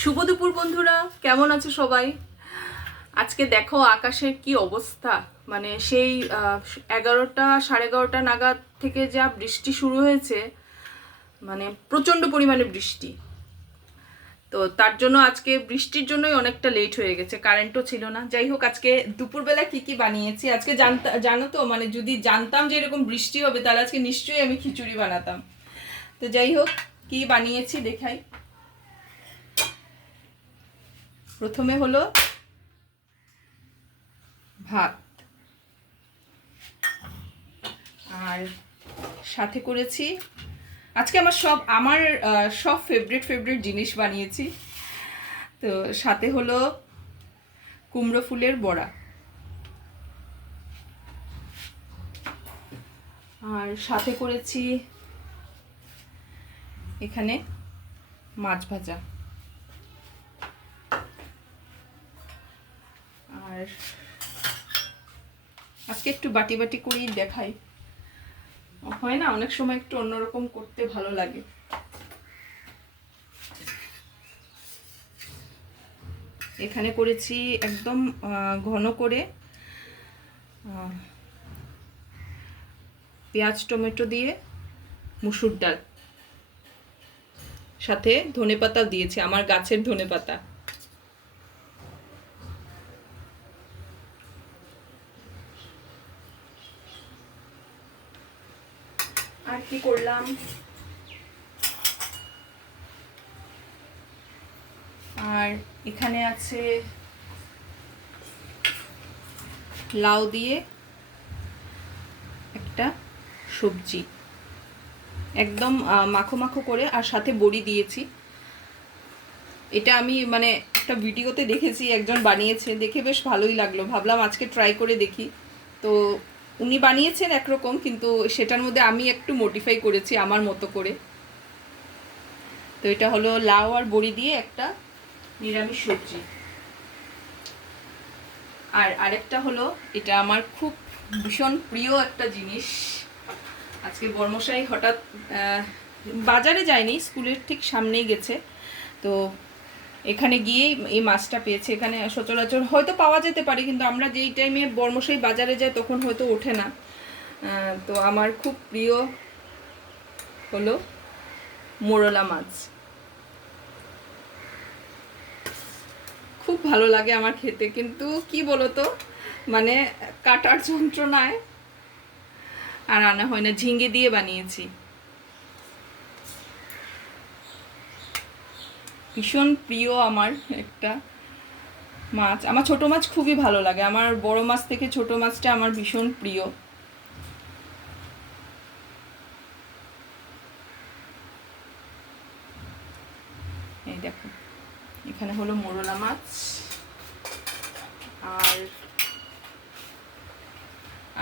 শুভ দুপুর বন্ধুরা, কেমন আছো সবাই? আজকে দেখো আকাশের কি অবস্থা। মানে সেই 11টা 11:30 নাগাদ থেকে যা বৃষ্টি শুরু হয়েছে, মানে প্রচণ্ড পরিমাণে বৃষ্টি। তো তার জন্য আজকে বৃষ্টির জন্যই অনেকটা লেট হয়ে গেছে, কারেন্টও ছিল না। যাই হোক, আজকে দুপুরবেলা কি কি বানিয়েছি আজকে জানো তো, মানে যদি জানতাম যে এরকম বৃষ্টি হবে তাহলে আজকে নিশ্চয়ই আমি খিচুড়ি বানাতাম। তো যাই হোক, কি বানিয়েছি দেখাই। প্রথমে হলো ভাত, আর সাথে করেছি আজকে আমার সব ফেভারিট জিনিস বানিয়েছি। তো সাথে হলো কুমড়ো ফুলের বড়া, আর সাথে করেছি এখানে মাছ ভাজা। আর আজকে একটু বাটি বাটি করেই দেখাই, হয় না অনেক সময় একটু অন্যরকম করতে ভালো লাগে। এখানে করেছি একদম ঘন করে পেঁয়াজ টমেটো দিয়ে মুসুর ডাল, সাথে ধনেপাতা দিয়েছি, আমার গাছের ধনেপাতা। আর কি করলাম, আর এখানে আছে লাউ দিয়ে একটা সবজি, একদম মাখো মাখো করে, আর সাথে বড়ি দিয়েছি। এটা আমি মানে একটা ভিডিওতে দেখেছি, একজন বানিয়েছে, দেখে বেশ ভালোই লাগলো, ভাবলাম আজকে ট্রাই করে দেখি। তো উনি বানিয়েছেন একরকম, কিন্তু সেটার মধ্যে আমি একটু মডিফাই করেছি আমার মতো করে। তো এটা হলো লাউ আর বড়ি দিয়ে একটা নিরামিষ সবজি। আর আরেকটা হলো, এটা আমার খুব ভীষণ প্রিয় একটা জিনিস। আজকে বর্মশাই হঠাৎ বাজারে যায়নি, স্কুলের ঠিক সামনেই গেছে, তো এখানে গিয়েই এই মাছটা পেয়েছে। এখানে সচরাচর হয়তো পাওয়া যেতে পারে, কিন্তু আমরা যেই টাইমে বর্মশাই বাজারে যাই তখন হয়তো ওঠে না। তো আমার খুব প্রিয় হলো মোরলা মাছ, খুব ভালো লাগে আমার খেতে, কিন্তু কি বলতো, মানে কাটার যন্ত্রণায় আর আনা হয় না। ঝিঙ্গে দিয়ে বানিয়েছি, ভীষণ প্রিয় আমার একটা মাছ। আমার ছোট মাছ খুবই ভালো লাগে, আমার বড় মাছ থেকে ছোট মাছটা আমার ভীষণ প্রিয়। এই দেখো, এখানে হলো মোরলা মাছ, আর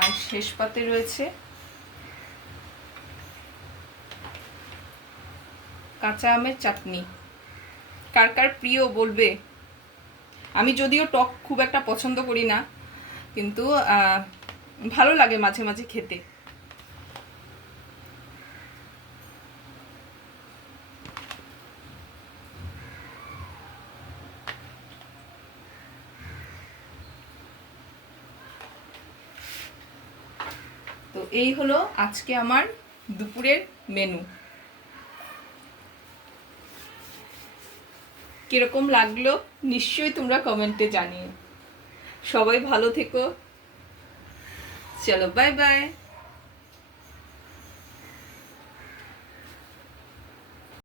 আর শেষ পাতে রয়েছে কাঁচা আমের চাটনি। কার কার প্রিয় বলবে। আমি যদিও টক খুব একটা পছন্দ করি না, কিন্তু ভালো লাগে মাঝে মাঝে খেতে। তো এই হলো আজকে আমার দুপুরের মেনু। কিরকম লাগলো নিশ্চয়ই তোমরা কমেন্টে জানিও। সবাই ভালো থেকো, চলো বাই বাই।